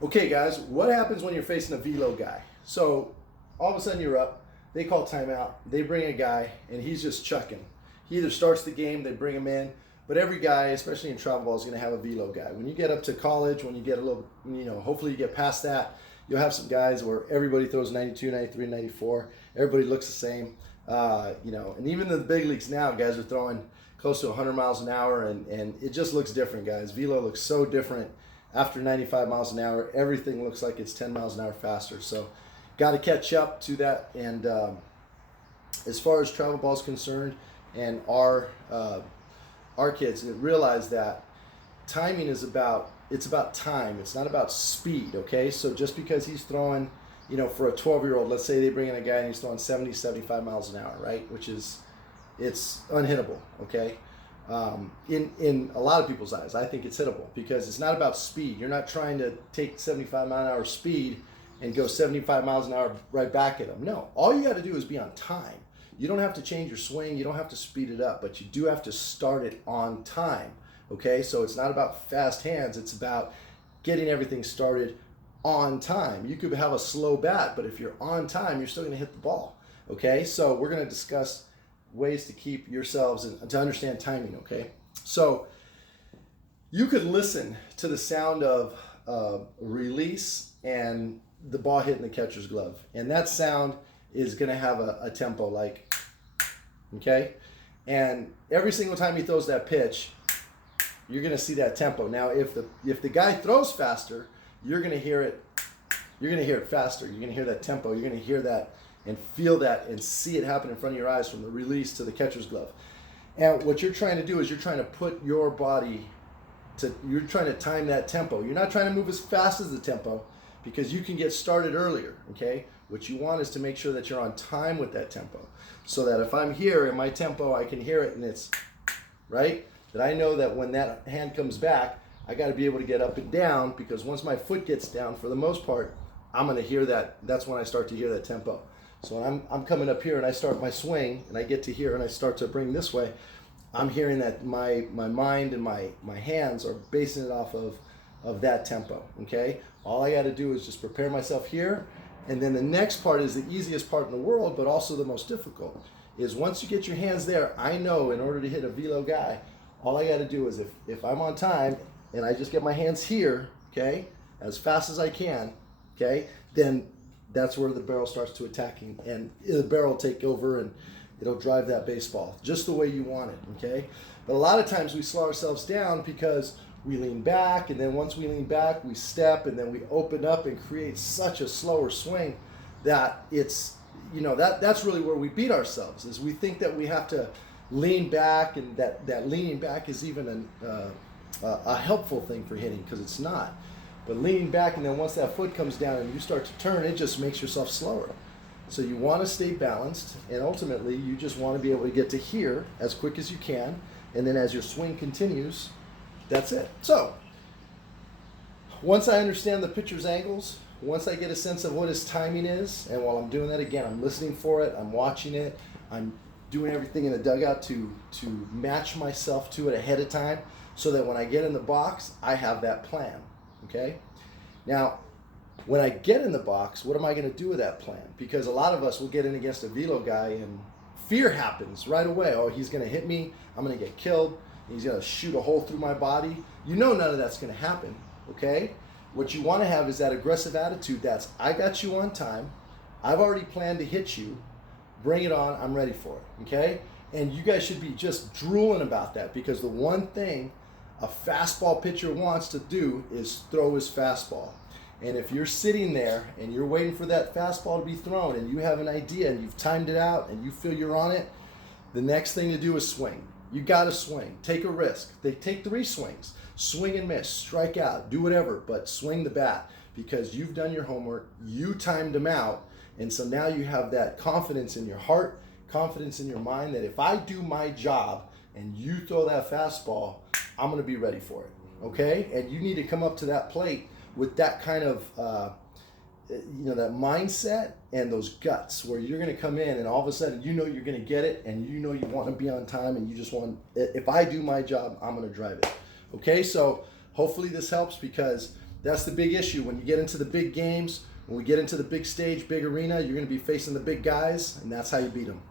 Okay, guys, what happens when you're facing a velo guy? So all of a sudden you're up, they call timeout, they bring a guy, and he's just chucking. He either starts the game, they bring him in, but every guy, especially in travel ball, is going to have a velo guy. When you get up to college, when you get a little, hopefully you get past that, you'll have some guys where everybody throws 92, 93, 94. Everybody looks the same. And even in the big leagues now, guys are throwing close to 100 miles an hour, and it just looks different, guys. Velo looks so different. After 95 miles an hour, everything looks like it's 10 miles an hour faster. So got to catch up to that. And as far as travel ball is concerned, and our kids realize that timing is about time. It's not about speed. Okay, so just because he's throwing, for a 12-year-old, let's say they bring in a guy and he's throwing 70, 75 miles an hour, right? It's unhittable. Okay. In a lot of people's eyes, I think it's hittable because it's not about speed. You're not trying to take 75 mile an hour speed and go 75 miles an hour right back at them. No, all you got to do is be on time. You don't have to change your swing. You don't have to speed it up, but you do have to start it on time. Okay, so it's not about fast hands. It's about getting everything started on time. You could have a slow bat, but if you're on time, you're still going to hit the ball. Okay, so we're going to discuss ways to keep yourselves and to understand timing. Okay, so you could listen to the sound of release and the ball hitting the catcher's glove, and that sound is going to have a tempo, like, okay, and every single time he throws that pitch, you're going to see that tempo. Now if the guy throws faster, you're going to hear it faster. You're going to hear that tempo. You're going to hear that and feel that and see it happen in front of your eyes, from the release to the catcher's glove. And what you're trying to do is you're trying to put your body you're trying to time that tempo. You're not trying to move as fast as the tempo because you can get started earlier, okay? What you want is to make sure that you're on time with that tempo, so that if I'm here in my tempo, I can hear it and it's, right? That I know that when that hand comes back, I got to be able to get up and down, because once my foot gets down, for the most part, I'm going to hear that. That's when I start to hear that tempo. So when I'm coming up here and I start my swing and I get to here and I start to bring this way, I'm hearing that my mind and my hands are basing it off of that tempo, okay? All I got to do is just prepare myself here, and then the next part is the easiest part in the world, but also the most difficult, is once you get your hands there, I know in order to hit a velo guy, all I got to do is if I'm on time and I just get my hands here, okay, as fast as I can, okay, then that's where the barrel starts to attacking, and the barrel will take over and it'll drive that baseball just the way you want it, okay? But a lot of times we slow ourselves down because we lean back, and then once we lean back, we step, and then we open up and create such a slower swing that it's, that's really where we beat ourselves, is we think that we have to lean back, and that leaning back is even a helpful thing for hitting, because it's not. But leaning back, and then once that foot comes down and you start to turn, it just makes yourself slower. So you want to stay balanced, and ultimately you just want to be able to get to here as quick as you can, and then as your swing continues, that's it. So once I understand the pitcher's angles, once I get a sense of what his timing is, and while I'm doing that, again, I'm listening for it, I'm watching it, I'm doing everything in the dugout to match myself to it ahead of time, so that when I get in the box, I have that plan. Okay? Now, when I get in the box, what am I going to do with that plan? Because a lot of us will get in against a velo guy and fear happens right away. Oh, he's going to hit me. I'm going to get killed. He's going to shoot a hole through my body. None of that's going to happen. Okay? What you want to have is that aggressive attitude. That's, I got you on time. I've already planned to hit you. Bring it on. I'm ready for it. Okay? And you guys should be just drooling about that, because the one thing a fastball pitcher wants to do is throw his fastball. And if you're sitting there and you're waiting for that fastball to be thrown, and you have an idea and you've timed it out and you feel you're on it, the next thing to do is swing. You got to swing. Take a risk. They take 3 swings. Swing and miss. Strike out. Do whatever, but swing the bat, because you've done your homework. You timed them out. And so now you have that confidence in your heart, confidence in your mind, that if I do my job and you throw that fastball, I'm going to be ready for it. Okay? And you need to come up to that plate with that kind of, that mindset and those guts, where you're going to come in and all of a sudden you're going to get it, and you want to be on time, and you just if I do my job, I'm going to drive it. Okay, so hopefully this helps, because That's the big issue. When you get into the big games, when we get into the big stage, big arena, you're going to be facing the big guys, and that's how you beat them.